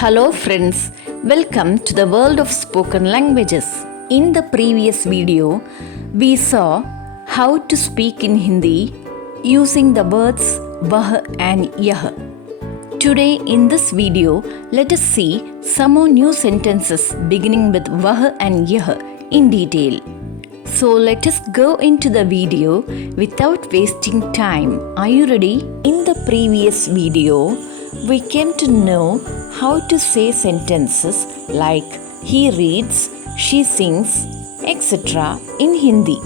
Hello friends, welcome to the world of spoken languages. In the previous video, we saw how to speak in Hindi using the words vah and yah. Today in this video, let us see some more new sentences beginning with vah and yah in detail. So let us go into the video without wasting time. Are you ready? In the previous video, we came to know how to say sentences like he reads, she sings, etc. in Hindi.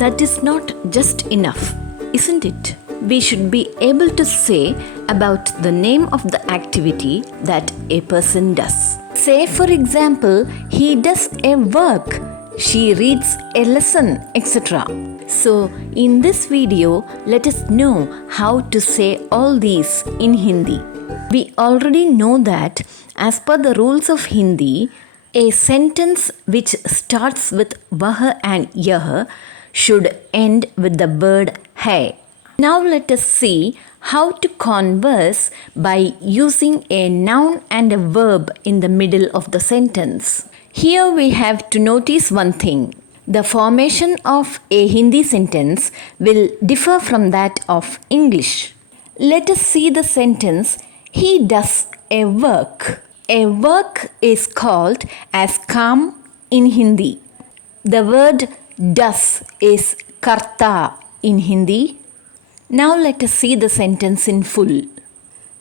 That is not just enough, isn't it? We should be able to say about the name of the activity that a person does. Say for example, he does a work, she reads a lesson, etc. So in this video, let us know how to say all these in Hindi. We already know that as per the rules of Hindi, a sentence which starts with vah and yah should end with the word hai. Now let us see how to converse by using a noun and a verb in the middle of the sentence. Here we have to notice one thing. The formation of a Hindi sentence will differ from that of English. Let us see the sentence, he does a work. A work is called as काम in Hindi. The word does is karta in Hindi. Now let us see the sentence in full.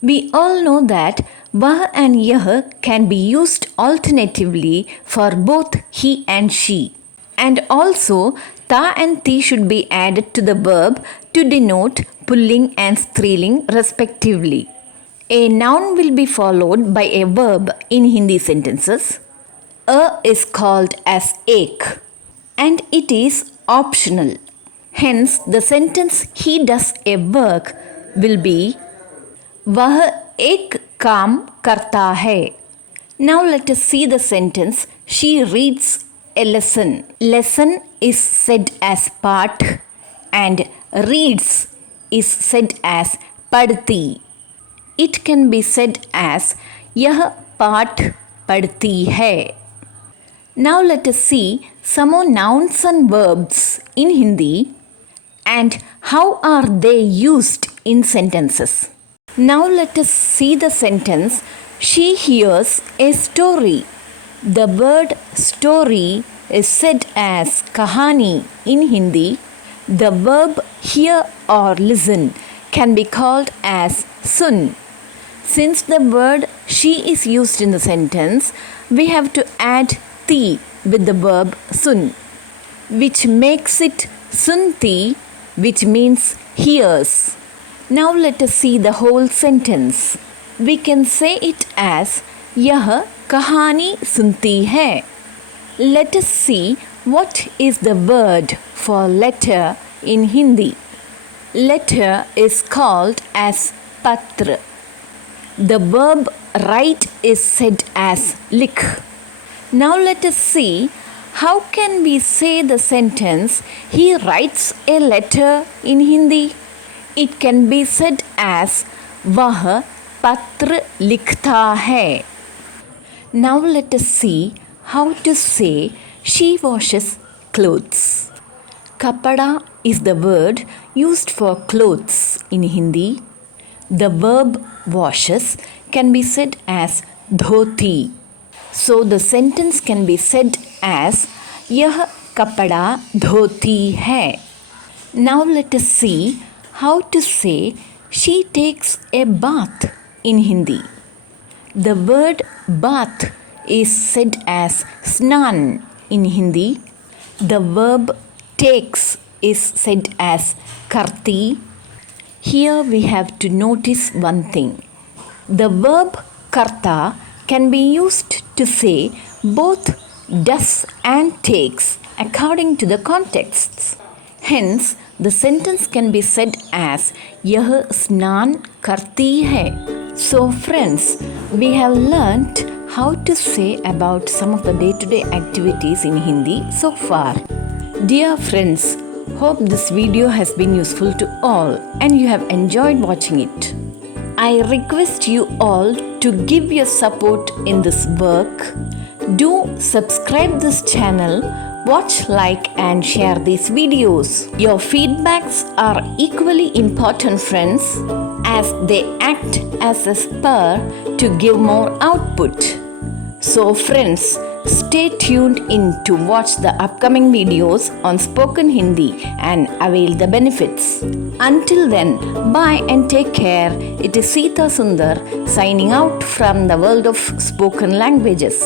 We all know that vah and yah can be used alternatively for both he and she. And also ta and ti should be added to the verb to denote pulling and striling respectively. A noun will be followed by a verb in Hindi sentences. A is called as ek and it is optional. Hence, the sentence he does a work will be वह एक काम करता है. Now let us see the sentence she reads a lesson. Lesson is said as part and reads is said as पढ़ती. It can be said as यह पाठ पढ़ती है. Now let us see some more nouns and verbs in Hindi and how are they used in sentences. Now let us see the sentence, she hears a story. The word story is said as kahani in Hindi. The verb hear or listen can be called as sun. Since the word she is used in the sentence, we have to add ti with the verb sun, which makes it sunti, which means hears. Now let us see the whole sentence. We can say it as यह कहानी सुनती है. Let us see what is the word for letter in Hindi. Letter is called as patra. The verb write is said as likh. Now let us see how can we say the sentence he writes a letter in Hindi. It can be said as वह पत्र लिखता है. Now let us see how to say she washes clothes. Kapada is the word used for clothes in Hindi. The verb washes can be said as dhoti. So the sentence can be said as यह कपड़ा धोती है. Now let us see how to say she takes a bath in Hindi. The word bath is said as snan in Hindi. The verb takes is said as karti. Here we have to notice one thing. The verb karta can be used to say both does and takes according to the contexts. Hence, the sentence can be said as यह स्नान करती है. So friends, we have learnt how to say about some of the day-to-day activities in Hindi so far. Dear friends, hope this video has been useful to all and you have enjoyed watching it. I request you all to give your support in this work. Do subscribe this channel, watch, like and share these videos. Your feedbacks are equally important, friends, as they act as a spur to give more output. So friends, stay tuned in to watch the upcoming videos on spoken Hindi and avail the benefits. Until then, bye and take care. It is Sita Sundar signing out from the world of spoken languages.